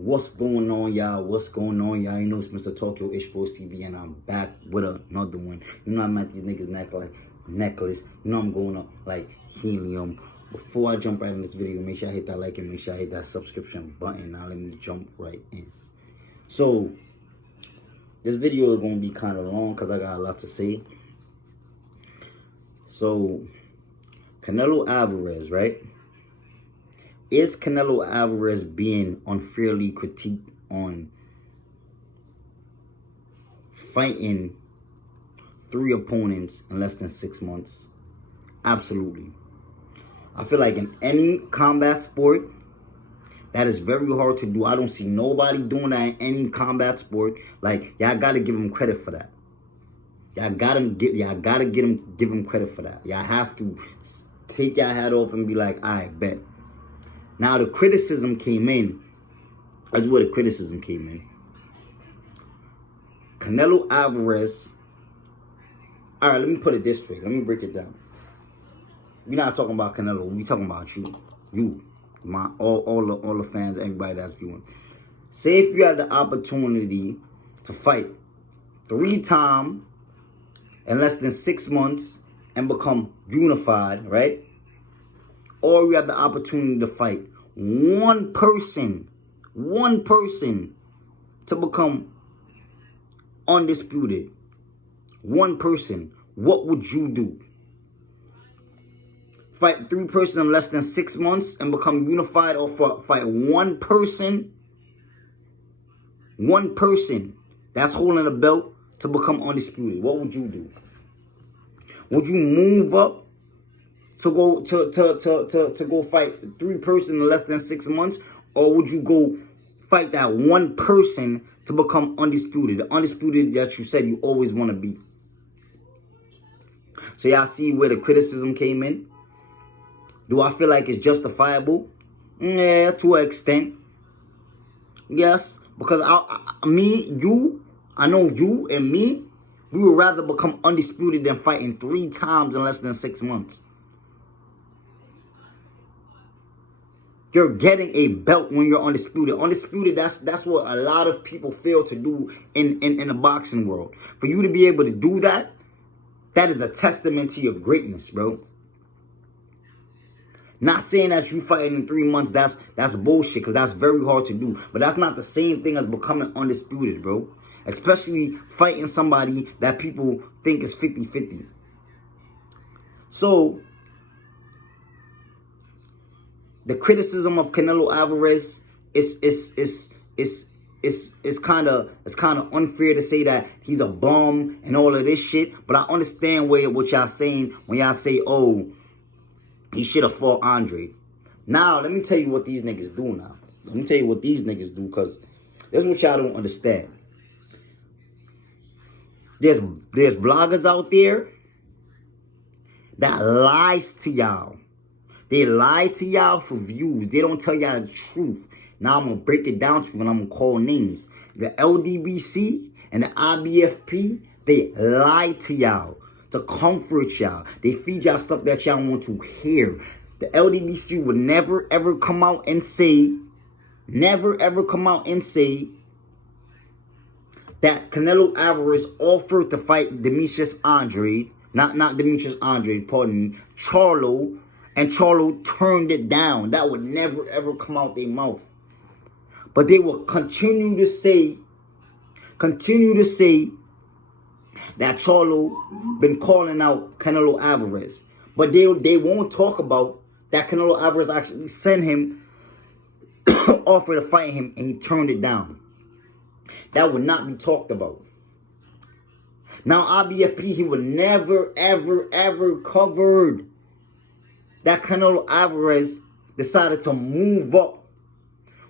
What's going on, y'all? What's going on, y'all? You know it's Mr. Tokyo Sports TV, and I'm back with another one. You know I'm at these niggas' necklace. You know I'm going up like helium. Before I jump right in this video, make sure I hit that like and make sure I hit that subscription button. Now let me jump right in. So this video is gonna be kind of long because I got a lot to say. So Canelo Alvarez, right? Is Canelo Alvarez being unfairly critiqued on fighting 3 opponents in less than 6 months? Absolutely. I feel like in any combat sport, that is very hard to do. I don't see nobody doing that in any combat sport. Like, y'all gotta give him credit for that. Y'all gotta give him credit for that. Y'all have to take your hat off and be like, I bet. Now the criticism came in. That's where the criticism came in. Canelo Alvarez. All right, let me put it this way. Let me break it down. We're not talking about Canelo. We're talking about you, all the fans, everybody that's viewing. Say if you had the opportunity to fight 3 times in less than 6 months and become unified, right? Or you have the opportunity to fight one person to become undisputed. One person. What would you do? Fight 3 persons in less than 6 months and become unified, or fight one person that's holding a belt to become undisputed? What would you do? Would you move up to go fight 3 persons in less than 6 months, or would you go fight that one person to become undisputed, the undisputed that you said you always want to be? So y'all see where the criticism came in. Do I feel like it's justifiable? Yeah, to an extent. Yes, because I know you and me, we would rather become undisputed than fighting 3 times in less than 6 months. You're getting a belt when you're undisputed. Undisputed, that's what a lot of people fail to do in the boxing world. For you to be able to do that, that is a testament to your greatness, bro. Not saying that you fighting in 3 months, that's bullshit, because that's very hard to do. But that's not the same thing as becoming undisputed, bro. Especially fighting somebody that people think is 50-50. So the criticism of Canelo Alvarez is kind of unfair to say that he's a bum and all of this shit. But I understand what y'all saying when y'all say, oh, he should have fought Andre. Now, let me tell you what these niggas do now. Let me tell you what these niggas do, because that's what y'all don't understand. There's bloggers out there that lies to y'all. They lie to y'all for views. They don't tell y'all the truth. Now I'm going to break it down to you and I'm going to call names. The LDBC and the IBFP, they lie to y'all to comfort y'all. They feed y'all stuff that y'all want to hear. The LDBC would never ever come out and say, that Canelo Alvarez offered to fight Demetrius Andrade, not Demetrius Andrade, pardon me, Charlo, and Charlo turned it down. That would never ever come out their mouth. But they will continue to say that Charlo been calling out Canelo Alvarez. But they won't talk about that Canelo Alvarez actually sent him, offered to fight him, and he turned it down. That would not be talked about. Now, IBFP, he would never, ever covered that Canelo Alvarez decided to move up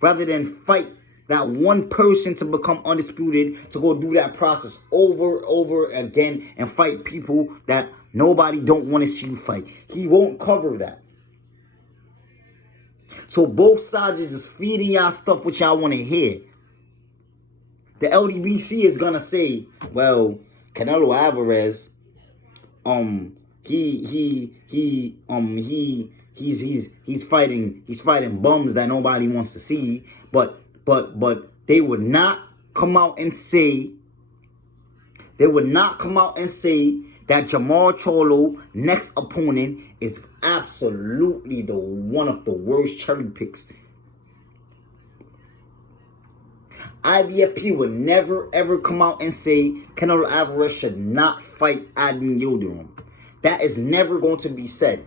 rather than fight that one person to become undisputed, to go do that process over again and fight people that nobody don't want to see you fight. He won't cover that. So both sides is just feeding y'all stuff which y'all want to hear. The LDBC is gonna say, well, Canelo Alvarez, he's fighting bums that nobody wants to see, but But they would not come out and say, that Jamal Charlo next opponent is absolutely one of the worst cherry picks. IBFP would never ever come out and say Canelo Alvarez should not fight Adin Yildirim. That is never going to be said.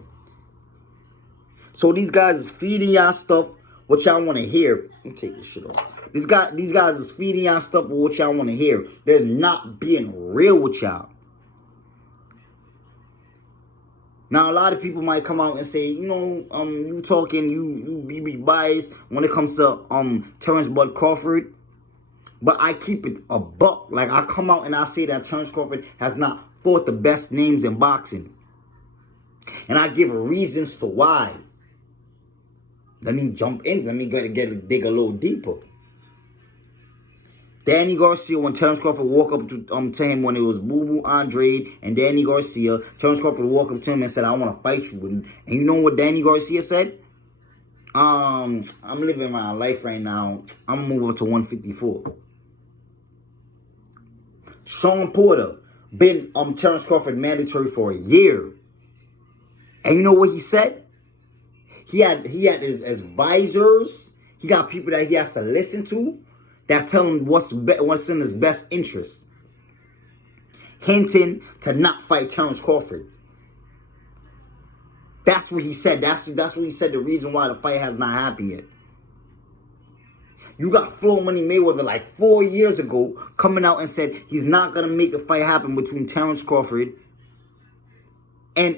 So these guys is feeding y'all stuff what y'all want to hear. Let me take this shit off. These guys is feeding y'all stuff with what y'all want to hear. They're not being real with y'all. Now, a lot of people might come out and say, you talking, you be biased when it comes to Terrence Bud Crawford. But I keep it a buck. Like, I come out and I say that Terrence Crawford has not fought the best names in boxing. And I give reasons to why. Let me jump in. Let me dig a little deeper. Danny Garcia, when Terrence Crawford walked up to him when it was Boo Andrade and Danny Garcia, Terrence Crawford walked up to him and said, I want to fight you. And you know what Danny Garcia said? I'm living my life right now. I'm moving to 154. Sean Porter been Terrence Crawford mandatory for a year. And you know what he said? He had his advisors. He got people that he has to listen to that tell him what's in his best interest. Hinting to not fight Terrence Crawford. That's what he said. That's what he said. The reason why the fight has not happened yet. You got Floyd Money Mayweather like 4 years ago coming out and said he's not gonna make the fight happen between Terrence Crawford and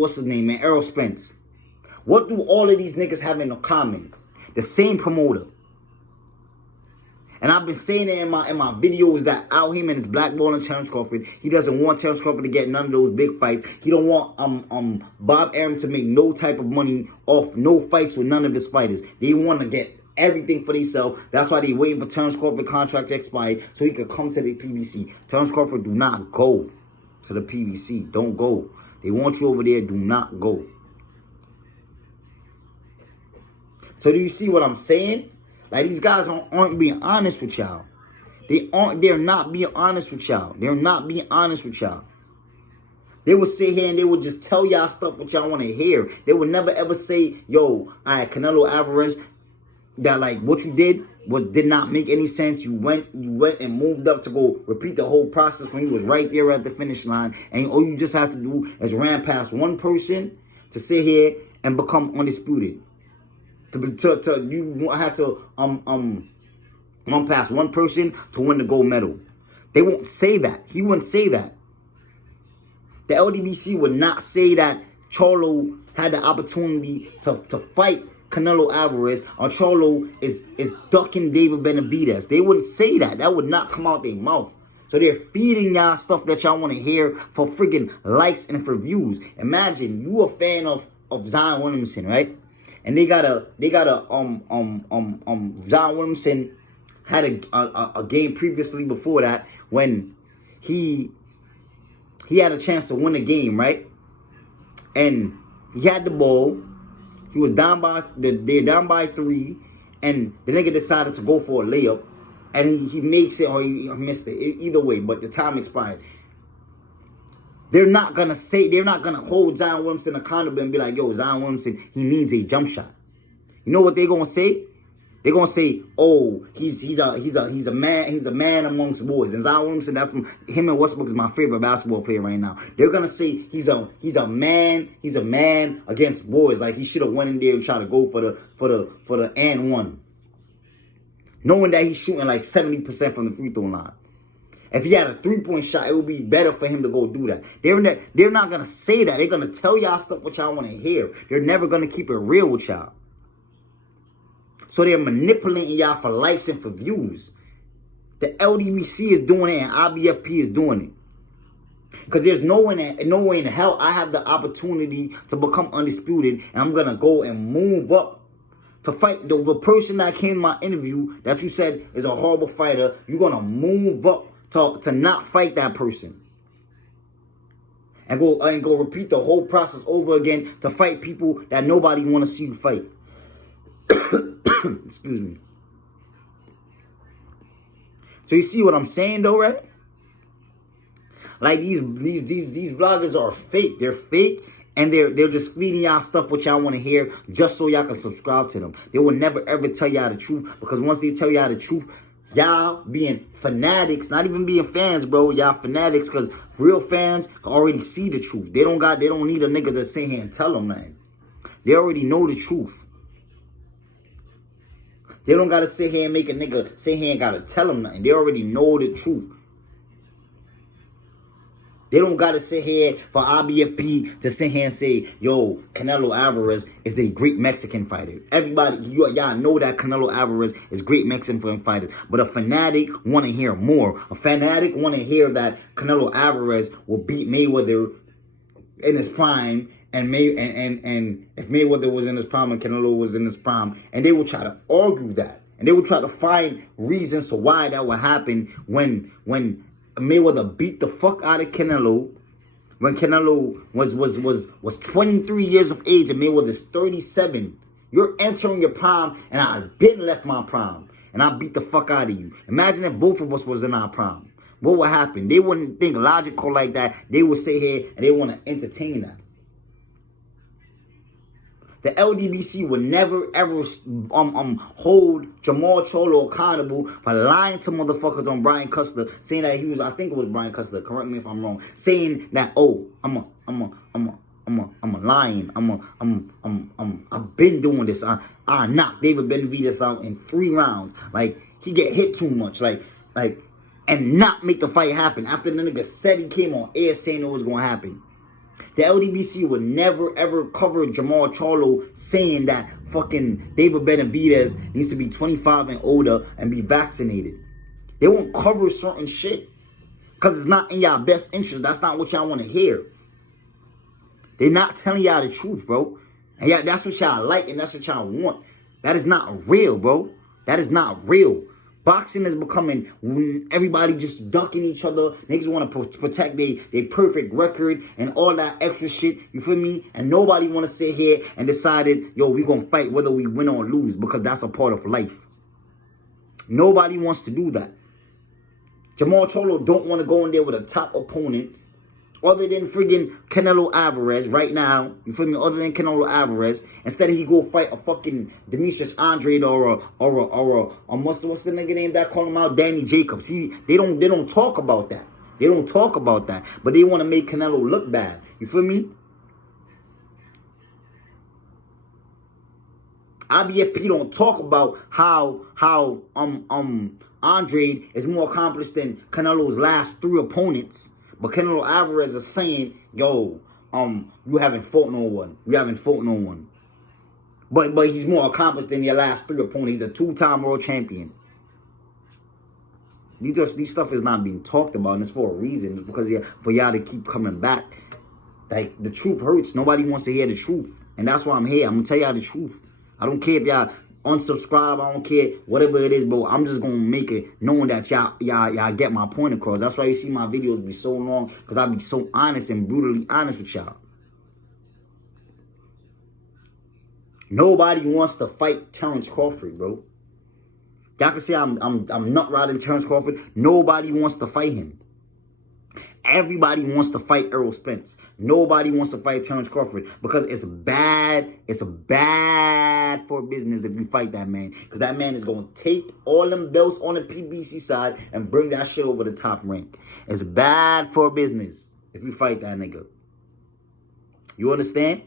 what's his name, man, Errol Spence. What do all of these niggas have in common? The same promoter. And I've been saying it in my videos that Al Heyman is blackballing Terrence Crawford. He doesn't want Terrence Crawford to get none of those big fights. He don't want Bob Arum to make no type of money off no fights with none of his fighters. They want to get everything for themselves. That's why they waiting for Terrence Crawford contract to expire so he could come to the PBC. Terrence Crawford, do not go to the PBC. Don't go. They want you over there. Do not go. So do you see what I'm saying? Like, these guys aren't being honest with y'all. They're not being honest with y'all. They're not being honest with y'all. They would sit here and they would just tell y'all stuff what y'all want to hear. They would never ever say, yo, Canelo Alvarez, that like what you did did not make any sense. You went and moved up to go repeat the whole process when you was right there at the finish line. And all you just have to do is ran past one person to sit here and become undisputed. You have to run past one person to win the gold medal. They won't say that. He wouldn't say that. The LDBC would not say that Charlo had the opportunity to fight Canelo Alvarez or Charlo is ducking David Benavidez. They wouldn't say that. That would not come out their mouth. So they're feeding y'all stuff that y'all want to hear for freaking likes and for views. Imagine you a fan of Zion Williamson, right? And they got a Zion Williamson had a game previously before that when he had a chance to win a game, right? And he had the ball. He was down by they're down by 3, and the nigga decided to go for a layup, and he makes it or he missed it. Either way, but the time expired. They're not gonna hold Zion Williamson accountable and be like, yo, Zion Williamson, he needs a jump shot. You know what they're gonna say? They're gonna say, oh, he's a man amongst boys. And Zion Williamson, him and Westbrook is my favorite basketball player right now. They're gonna say he's a man against boys. Like he should have went in there and tried to go for the and one. Knowing that he's shooting like 70% from the free throw line. If he had a 3-point shot, it would be better for him to go do that. They're not going to say that. They're going to tell y'all stuff what y'all want to hear. They're never going to keep it real with y'all. So they're manipulating y'all for likes and for views. The LDBC is doing it and IBFP is doing it. Because there's no way in hell I have the opportunity to become undisputed and I'm going to go and move up to fight the person that came in my interview that you said is a horrible fighter. You're going to move up to not fight that person. And go repeat the whole process over again to fight people that nobody want to see you fight. Excuse me. So you see what I'm saying though, right? Like these bloggers are fake. They're fake, and they're just feeding y'all stuff what y'all want to hear just so y'all can subscribe to them. They will never ever tell y'all the truth, because once they tell y'all the truth, y'all being fanatics, not even being fans, bro. Y'all fanatics, because real fans can already see the truth. They don't need a nigga to sit here and tell them nothing. They already know the truth. They don't gotta sit here and make a nigga sit here and gotta tell them nothing. They already know the truth. They don't gotta sit here for IBFP to sit here and say, yo, Canelo Alvarez is a great Mexican fighter. Everybody, y'all know that Canelo Alvarez is great Mexican fighter. But a fanatic want to hear more. A fanatic want to hear that Canelo Alvarez will beat Mayweather in his prime. And if Mayweather was in his prime and Canelo was in his prime. And they will try to argue that. And they will try to find reasons to why that would happen when Mayweather beat the fuck out of Canelo, when Canelo was 23 years of age and Mayweather's 37. You're entering your prime, and I've been left my prime, and I beat the fuck out of you. Imagine if both of us was in our prime. What would happen? They wouldn't think logical like that. They would sit here and they want to entertain that. The LDBC would never ever hold Jamal Charlo accountable for lying to motherfuckers on Brian Custer, saying that he was, I think it was Brian Custer, correct me if I'm wrong, saying that, oh, I'm lying. I've been doing this. I knocked David Benavidez out in 3 rounds. Like, he get hit too much. And not make the fight happen after the nigga said he came on air saying it was gonna happen. The LDBC would never ever cover Jamal Charlo saying that fucking David Benavidez needs to be 25 and older and be vaccinated. They won't cover certain shit because it's not in y'all best interest. That's not what y'all want to hear. They're not telling y'all the truth, bro. And yeah, that's what y'all like and that's what y'all want. That is not real, bro. That is not real. Boxing is becoming everybody just ducking each other. Niggas want to protect their perfect record and all that extra shit. You feel me? And nobody want to sit here and decided, yo, we going to fight whether we win or lose, because that's a part of life. Nobody wants to do that. Jamal Charlo don't want to go in there with a top opponent other than friggin' Canelo Alavarez right now. You feel me? Other than Canelo Alavarez. Instead he go fight a fucking Demetrius Andrade or what's the nigga name that call him out? Danny Jacobs. They don't talk about that. They don't talk about that. But they want to make Canelo look bad. You feel me? IBFP don't talk about how Andrade is more accomplished than Canelo's last 3 opponents. But Canelo Alvarez is saying, yo, you haven't fought no one. You haven't fought no one. But he's more accomplished than your last 3 opponents. He's a 2-time world champion. These stuff is not being talked about, and it's for a reason. It's because for y'all to keep coming back. Like, the truth hurts. Nobody wants to hear the truth. And that's why I'm here. I'm going to tell y'all the truth. I don't care if y'all unsubscribe, I don't care, whatever it is, bro. I'm just gonna make it knowing that y'all get my point across. That's why you see my videos be so long, because I be so honest and brutally honest with y'all. Nobody wants to fight Terrence Crawford, bro. Y'all can say I'm nut riding Terrence Crawford. Nobody wants to fight him. Everybody wants to fight Errol Spence. Nobody wants to fight Terrence Crawford because it's bad. It's bad for business if you fight that man, because that man is going to take all them belts on the PBC side and bring that shit over the top rank. It's bad for business if you fight that nigga. You understand?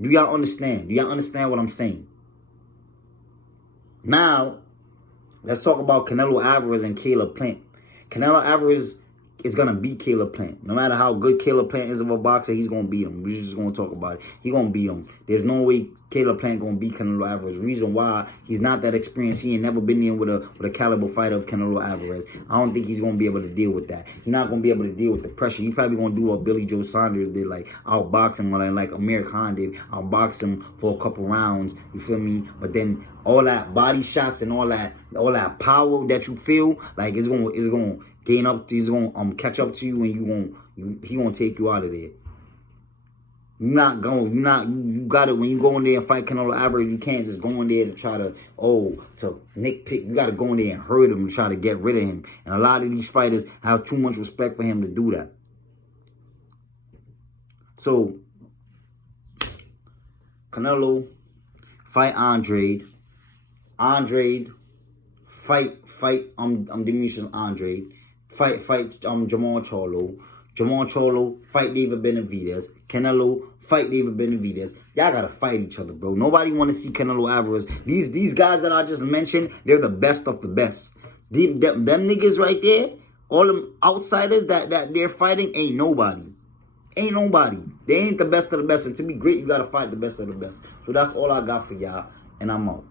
Do y'all understand? Do y'all understand what I'm saying? Now, let's talk about Canelo Alvarez and Caleb Plant. Canelo Alvarez is going to beat Caleb Plant. No matter how good Caleb Plant is of a boxer, he's going to beat him. We're just going to talk about it. He's going to beat him. There's no way Caleb Plant going to beat Canelo Alvarez. Reason why, he's not that experienced. He ain't never been in with a caliber fighter of Canelo Alvarez. I don't think he's going to be able to deal with that. He's not going to be able to deal with the pressure. He's probably going to do what Billy Joe Saunders did, like outbox him, or like Amir Khan did, outbox him for a couple rounds. You feel me? But then all that body shots and all that power that you feel, like it's gonna gain up. He's gonna catch up to you, and he gonna take you out of there. You got it. When you go in there and fight Canelo Alvarez, you can't just go in there to try to nitpick. You got to go in there and hurt him and try to get rid of him. And a lot of these fighters have too much respect for him to do that. So, Canelo fight Andrade. Andrade fight Demetrius Andrade. Fight Jamal Charlo. Jamal Charlo fight David Benavidez. Canelo fight David Benavidez. Y'all gotta fight each other, bro. Nobody want to see Canelo Alvarez. These guys that I just mentioned, they're the best of the best. Them niggas right there, all them outsiders that they're fighting, ain't nobody. Ain't nobody. They ain't the best of the best. And to be great, you gotta fight the best of the best. So that's all I got for y'all, and I'm out.